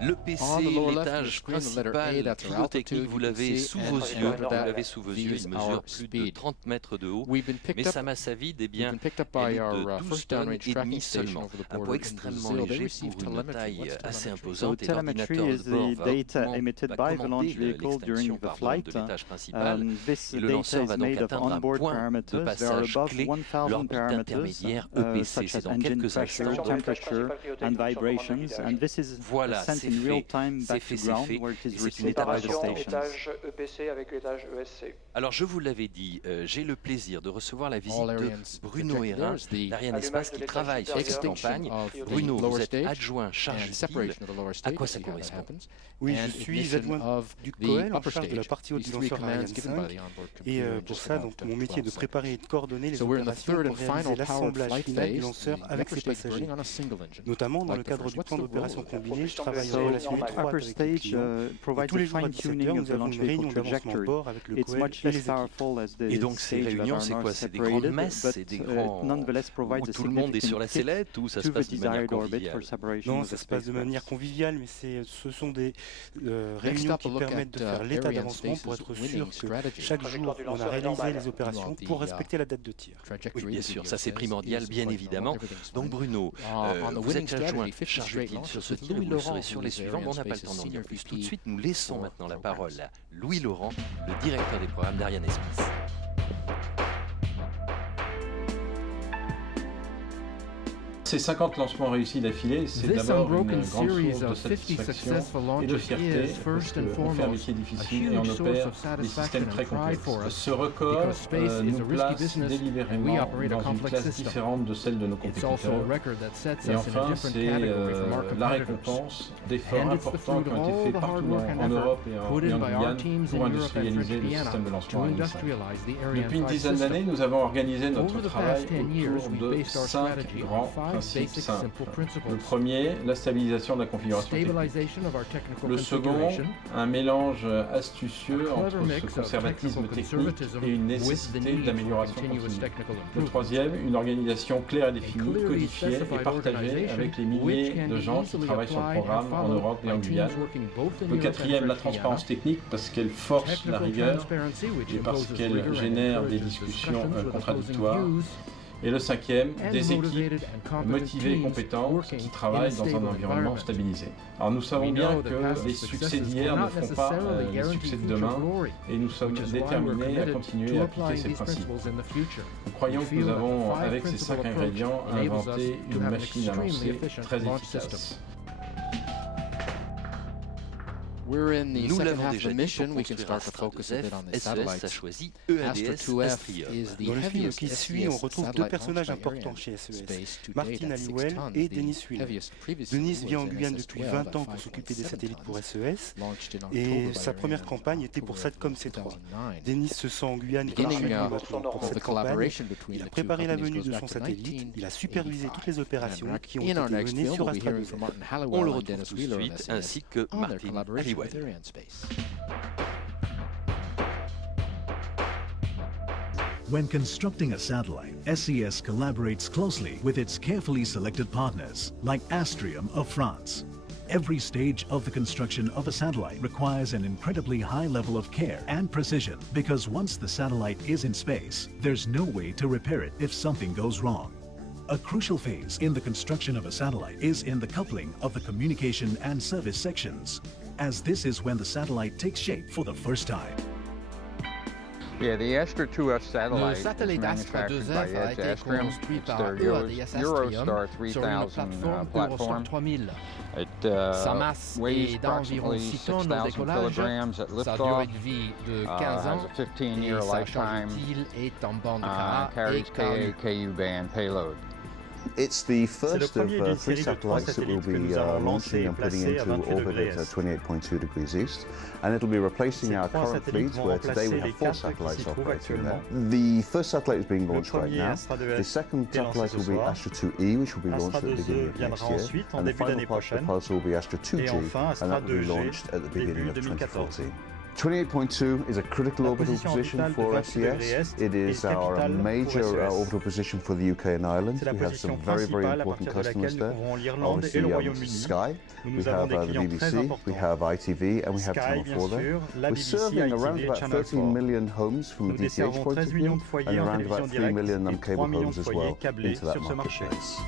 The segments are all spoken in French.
Le PC, l'étage principal, cryotechnique, vous l'avez sous vos yeux, il mesure plus de 30 mètres de haut, mais sa masse à vide, eh bien, elle est de 12 tonnes et demie seulement, un poids extrêmement léger pour une taille assez imposante, et l'ordinateur de bord va commander l'extinction de l'étage principal, et le lanceur va donc atteindre un point de passage clé, l'orbite intermédiaire EPC, c'est dans quelques instants. Voilà, c'est fait, et c'est une étape de étage EPC avec l'étage ESC. Alors je vous l'avais dit, j'ai le plaisir de recevoir la visite de Bruno Hérin d'Ariane Espace qui travaille sur cette campagne. Bruno, vous êtes adjoint chargé d'île. À quoi ça correspond? Oui, je suis adjoint du COEL en charge de la partie haute du lanceur Ariane 5. Et pour ça, donc, mon métier est de préparer et de coordonner les opérations pour réaliser l'assemblage final du lanceur avec ses passagers. Notamment dans le cadre du plan d'opération combiné, je travaille en relation étroite avec le client. Et tous les jours à 17h, nous avons une réunion d'avancement de bord avec le COEL et les équipes. Et donc ces réunions, c'est quoi? C'est des grandes messes, c'est des grands... où tout le monde est sur la sellette, ou ça se passe de manière conviviale? Non, ça se passe de manière conviviale, mais ce sont des réunions qui permettent de faire l'état d'avancement pour être sûr que chaque jour, on a réalisé les opérations pour respecter la date de tir. Oui, bien sûr, ça c'est primordial, bien évidemment. Donc Bruno, vous êtes adjoint chargé d'île sur ce tir, et vous le serez sur les suivants, mais on n'a pas le temps d'en dire plus tout de suite. Nous laissons maintenant la parole à Louis Laurent, le directeur des programmes d'Ariane Espace. Ces 50 lancements réussis d'affilée, c'est d'abord une grande source de satisfaction et de fierté, parce qu'on fait un métier difficile et on opère des systèmes très complexes. Ce record nous place délibérément dans une classe différente de celle de nos compétiteurs. Et enfin, c'est la récompense d'efforts importants qui ont été faits partout en Europe et en Guyane pour industrialiser le système de lancement Ariane 5. Depuis une dizaine d'années, nous avons organisé notre travail autour de 5 grands principes simples. Le premier, la stabilisation de la configuration technique. Le second, un mélange astucieux entre ce conservatisme technique et une nécessité d'amélioration continue. Le troisième, une organisation claire et définie, codifiée et partagée avec les milliers de gens qui travaillent sur le programme en Europe et en Guyane. Le quatrième, la transparence technique, parce qu'elle force la rigueur et parce qu'elle génère des discussions contradictoires. Et le cinquième, des équipes motivées et compétentes qui travaillent dans un environnement stabilisé. Alors nous savons bien que les succès d'hier ne feront pas les succès de demain, et nous sommes déterminés à continuer à appliquer ces principes. Nous croyons que nous avons, avec ces 5 ingrédients, inventé une machine à lancer très efficace. Nous l'avons déjà dit, pour construire Astra 2F, SES a choisi EADS Astrium. Dans le film qui suit, on retrouve deux personnages importants chez SES, Martin Halliwell et Dennis Wheeler. Dennis vient en Guyane depuis 20 ans pour s'occuper des satellites pour SES, et sa première campagne était pour Satcom C3. Dennis se sent en Guyane comme chez lui pour cette campagne. Il a préparé la venue de son satellite, il a supervisé toutes les opérations qui ont été menées sur Astra 2F. On le retrouve tout de suite, ainsi que Martin Halliwell. When constructing a satellite, SES collaborates closely with its carefully selected partners, like Astrium of France. Every stage of the construction of a satellite requires an incredibly high level of care and precision, because once the satellite is in space, there's no way to repair it if something goes wrong. A crucial phase in the construction of a satellite is in the coupling of the communication and service sections, as this is when the satellite takes shape for the first time. Yeah, the Astra 2F Le satellite satellite Astra 2F a été construit par EADS Astrium sur une plateforme Eurostar 3000. Sa masse est d'environ 6 tonnes au décollage, sa durée de vie de 15 ans et sa charge utile est en bande Ka et Ku-band payload. It's the first of 3 satellites that we'll be launching and putting into orbit at 28.2 degrees east, and it'll be replacing our current fleet, where today we have 4 satellites operating there. The first satellite is being launched right now. The second satellite will be Astra 2E, which will be launched at the beginning of next year, and the final part of the puzzle will be Astra 2G, and that will be launched at the beginning of 2014. 28.2 is a critical orbital position for SES. It is our major orbital position for the UK and Ireland. We have some very, very important customers there. Obviously, Sky, we have the BBC, we have ITV, and we have Channel 4 there. We're serving around about 13 million homes from a DTH point of view, and around about 3 million cable homes as well into that marketplace.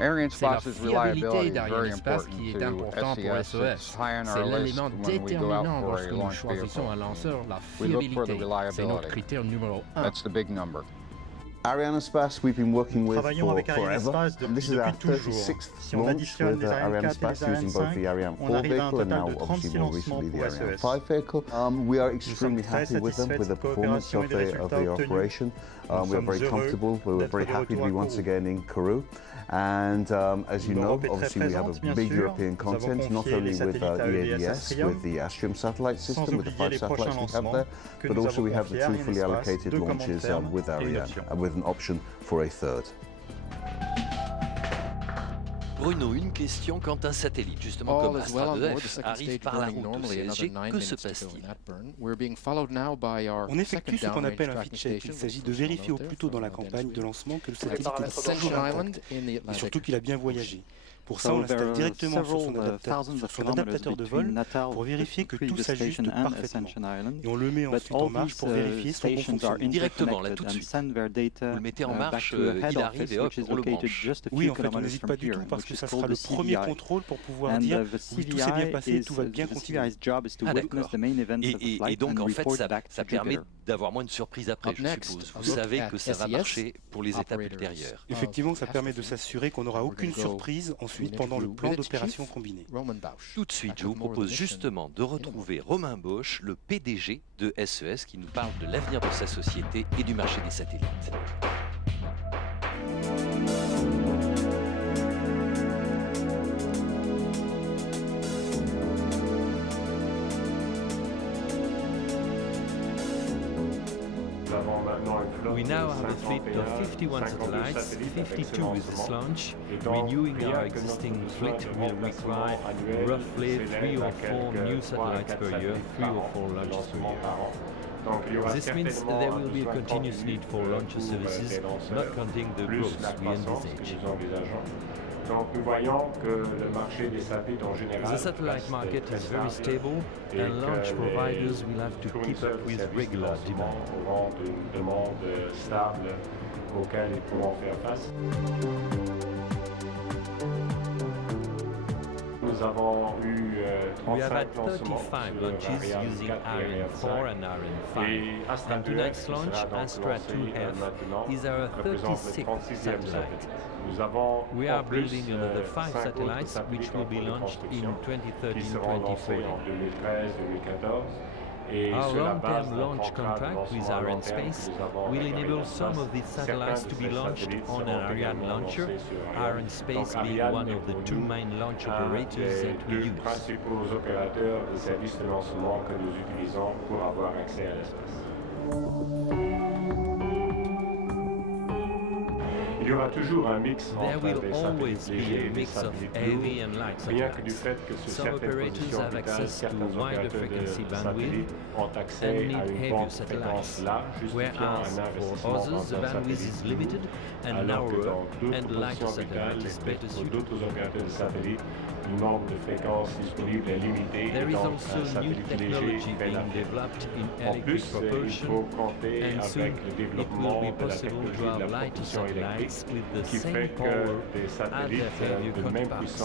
Arianespace's reliability is very important to SES. It's high on our list when we go out for a launch vehicle. We look for the reliability. That's the big number. Arianespace we've been working with for forever. This is our 36th launch with Arianespace using both the Ariane 4 vehicle and now obviously more recently the Ariane 5 vehicle. We are extremely happy with them, with the performance of the operation. We are very comfortable. We were very happy to be once again in Kourou. And as you know, obviously we have a big European content, not only with EADS, with the Astrium satellite system, with the 5 satellites we have there, but also we have the 2 fully allocated launches with Ariane, with an option for a third. Bruno, une question, quand un satellite, justement comme Astra 2F, arrive par la route CSG, que se passe-t-il? On effectue ce qu'on appelle un feed check. Il s'agit de vérifier au plus tôt dans la campagne de lancement que le satellite est toujours intact et surtout qu'il a bien voyagé. Pour ça, on l'installe directement sur son adaptateur de vol pour vérifier que tout s'ajuste parfaitement. Et on le met ensuite en marche pour vérifier son bon fonctionnement. Directement, là, tout de suite. Vous le mettez en marche, il arrive et hop, on le branche. Oui, en fait, on n'hésite pas du tout parce que ça sera le premier contrôle pour pouvoir dire si tout s'est bien passé, tout va bien continuer. Ah d'accord. Et donc, en fait, ça permet d'avoir moins de surprises après, je suppose. Vous savez que ça va marcher pour les étapes ultérieures. Effectivement, ça permet de s'assurer qu'on n'aura aucune surprise ensuite pendant le plan d'opération combiné. Tout de suite, je vous propose justement de retrouver Romain Bosch, le PDG de SES, qui nous parle de l'avenir de sa société et du marché des satellites. We now have a fleet of 51 satellites, 52 with this launch. Renewing our existing fleet will require roughly 3 or 4 new satellites per year, 3 or 4 launches per year. This means there will be a continuous need for launch services, not counting the growth we envisage. The satellite market is very stable, and launch providers will have to keep up with regular demand. We have had 35 launches using Ariane 4 and Ariane 5, and tonight's launch, Astra 2F, is our 36th satellite. We are building another 5 satellites which will be launched in 2013-2014. Our long-term launch contract with Arianespace will enable some of these satellites to be launched on an Ariane launcher, Arianespace being one of the 2 main launch operators that we use. There will always be a mix of heavy and light satellites. Some operators have access to wider frequency bandwidth and need heavier satellites, whereas for others the bandwidth is limited and narrower, and lighter satellite is better suited. There is also new technology being developed in electric propulsion, and soon it will be possible to have lighter satellites with the same power as their heavier counterparts.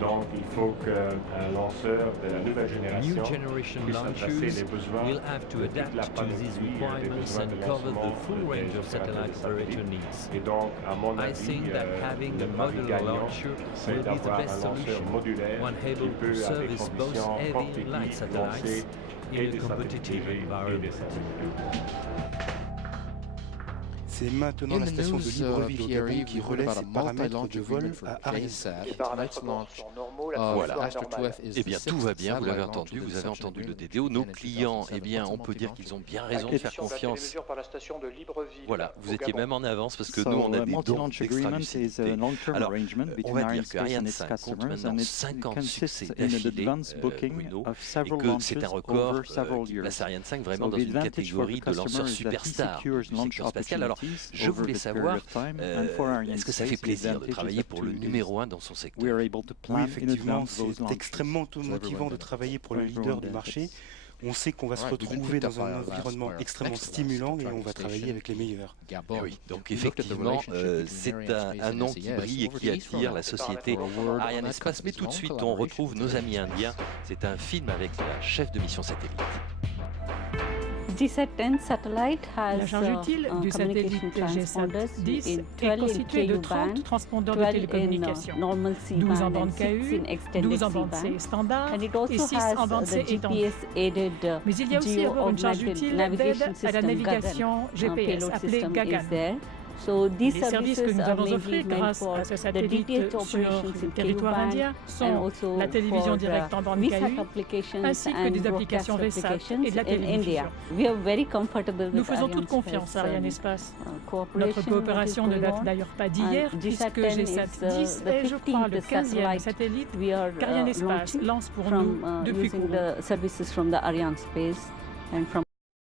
Donc il faut qu'un lanceur de la nouvelle génération New generation launchers will have to adapt to these requirements and cover the full range of satellite operator needs. I think that having a modular launcher will be the best solution, one able to service both heavy and light satellites in a competitive environment. C'est maintenant la station de Libreville au Gabon qui relaie ses paramètres de vol à Arianesat. Les paramètres sont normaux, la voilà. est normale. Eh bien, tout va bien, vous l'avez entendu, vous avez entendu le DDO. Nos clients, eh bien, on peut dire qu'ils ont bien raison de faire confiance. Par la station de Libreville, voilà, vous étiez même en avance parce que nous, on a des dons d'extra-lucidité. Alors, on va dire que Ariane 5 compte maintenant 50 succès d'affilée, Bruno, et que c'est un record qui place Ariane 5 vraiment dans une catégorie de lanceurs superstars du secteur spatial. Alors, je voulais savoir, est-ce que ça fait plaisir de travailler pour le numéro 1 dans son secteur? Oui, effectivement, c'est extrêmement motivant de travailler pour le leader du marché. On sait qu'on va se retrouver dans un environnement extrêmement stimulant et on va travailler avec les meilleurs. Oui, donc effectivement, c'est un nom qui brille et qui attire la société Arianespace. Mais tout de suite, on retrouve nos amis indiens. C'est un film avec la chef de mission satellite. La charge utile du satellite GSAT-10 est constituée de 30 transpondeurs de télécommunications, 12 en bande KU, 12 en bande C standard et 6 en bande C étendue. Mais il y a aussi une charge utile d'aide à la navigation GPS appelée Gagan. Les services que nous allons offrir grâce à ce satellite sur le territoire indien sont la télévision directe en bande KU, ainsi que des applications VSAT et de la télévision. Nous faisons toute confiance à Arianespace. Notre coopération ne date d'ailleurs pas d'hier, puisque GSAT-10 est, je crois, le 15e satellite qu'Arianespace lance pour nous depuis Kourou.